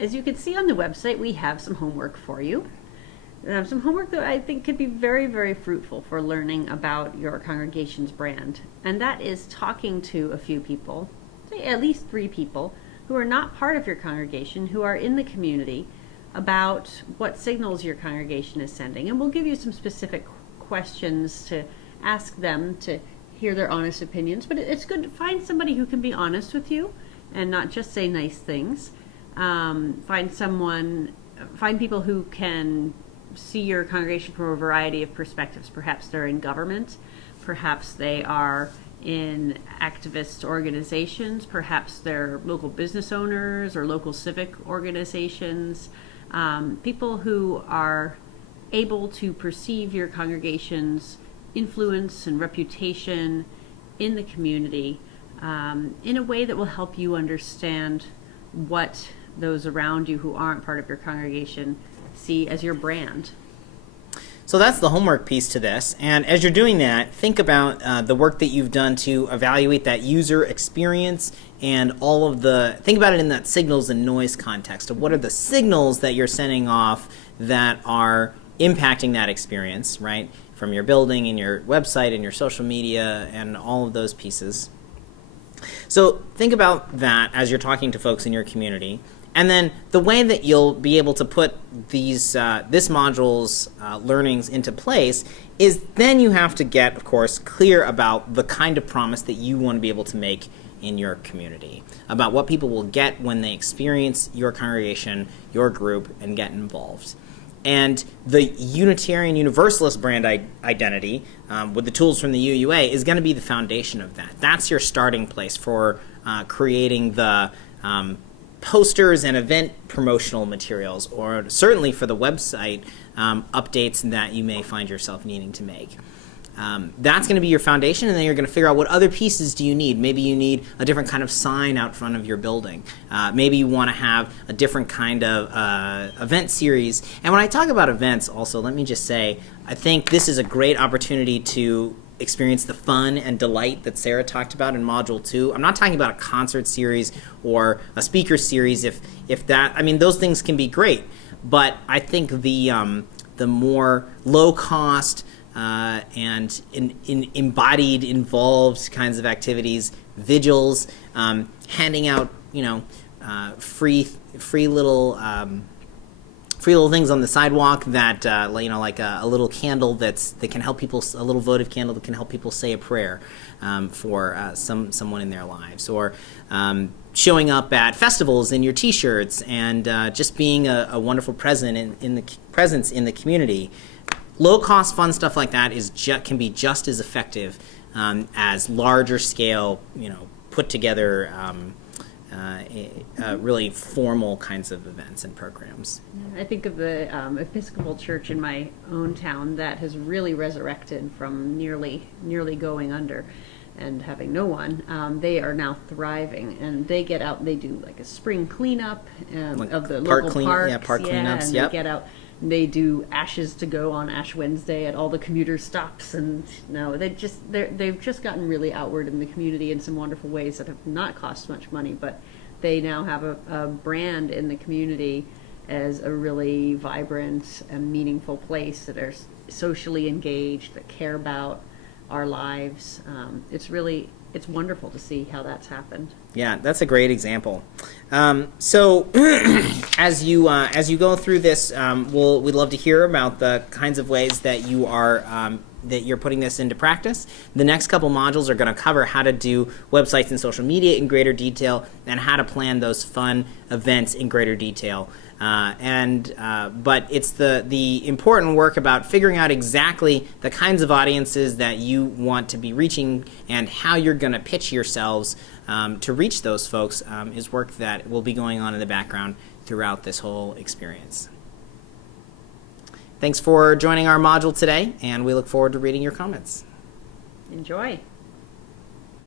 as you can see on the website, we have some homework for you. Some homework that I think could be very, very fruitful for learning about your congregation's brand. And that is talking to a few people, say at least 3 people, who are not part of your congregation, who are in the community, about what signals your congregation is sending. And we'll give you some specific questions to ask them to hear their honest opinions. But it's good to find somebody who can be honest with you and not just say nice things. Find people who can see your congregation from a variety of perspectives. Perhaps they're in government, perhaps they are in activist organizations, perhaps they're local business owners or local civic organizations, people who are able to perceive your congregation's influence and reputation in the community in a way that will help you understand what those around you who aren't part of your congregation see as your brand. So that's the homework piece to this. And as you're doing that, think about the work that you've done to evaluate that user experience and think about it in that signals and noise context of what are the signals that you're sending off that are impacting that experience, right? From your building and your website and your social media and all of those pieces. So think about that as you're talking to folks in your community. And then the way that you'll be able to put this module's learnings into place is then you have to get, of course, clear about the kind of promise that you want to be able to make in your community, about what people will get when they experience your congregation, your group, and get involved. And the Unitarian Universalist brand identity with the tools from the UUA is going to be the foundation of that. That's your starting place for creating the posters and event promotional materials, or certainly for the website updates that you may find yourself needing to make. That's going to be your foundation, and then you're going to figure out what other pieces do you need. Maybe you need a different kind of sign out front of your building. Maybe you want to have a different kind of event series. And when I talk about events also, let me just say, I think this is a great opportunity to experience the fun and delight that Sarah talked about in Module 2. I'm not talking about a concert series or a speaker series. If that, I mean, those things can be great. But I think the more low-cost and embodied, involved kinds of activities, vigils, handing out, free little things on the sidewalk that, like a little candle that can help people, a little votive candle that can help people say a prayer for someone in their lives, or showing up at festivals in your T-shirts and just being a wonderful presence in the community. Low-cost, fun stuff like that can be just as effective as larger scale, put together. Really formal kinds of events and programs. I think of the Episcopal Church in my own town that has really resurrected from nearly going under and having no one. They are now thriving, and they get out and they do like a spring cleanup of the local parks. Park cleanups. And they get out. They do Ashes to Go on Ash Wednesday at all the commuter stops, and they've just gotten really outward in the community in some wonderful ways that have not cost much money, but they now have a brand in the community as a really vibrant and meaningful place that are socially engaged, that care about our lives. It's wonderful to see how that's happened. Yeah, that's a great example. So as you go through this, we'd love to hear about the kinds of ways that you're putting this into practice. The next couple modules are going to cover how to do websites and social media in greater detail and how to plan those fun events in greater detail. But it's the important work about figuring out exactly the kinds of audiences that you want to be reaching and how you're going to pitch yourselves to reach those folks is work that will be going on in the background throughout this whole experience. Thanks for joining our module today, and we look forward to reading your comments. Enjoy.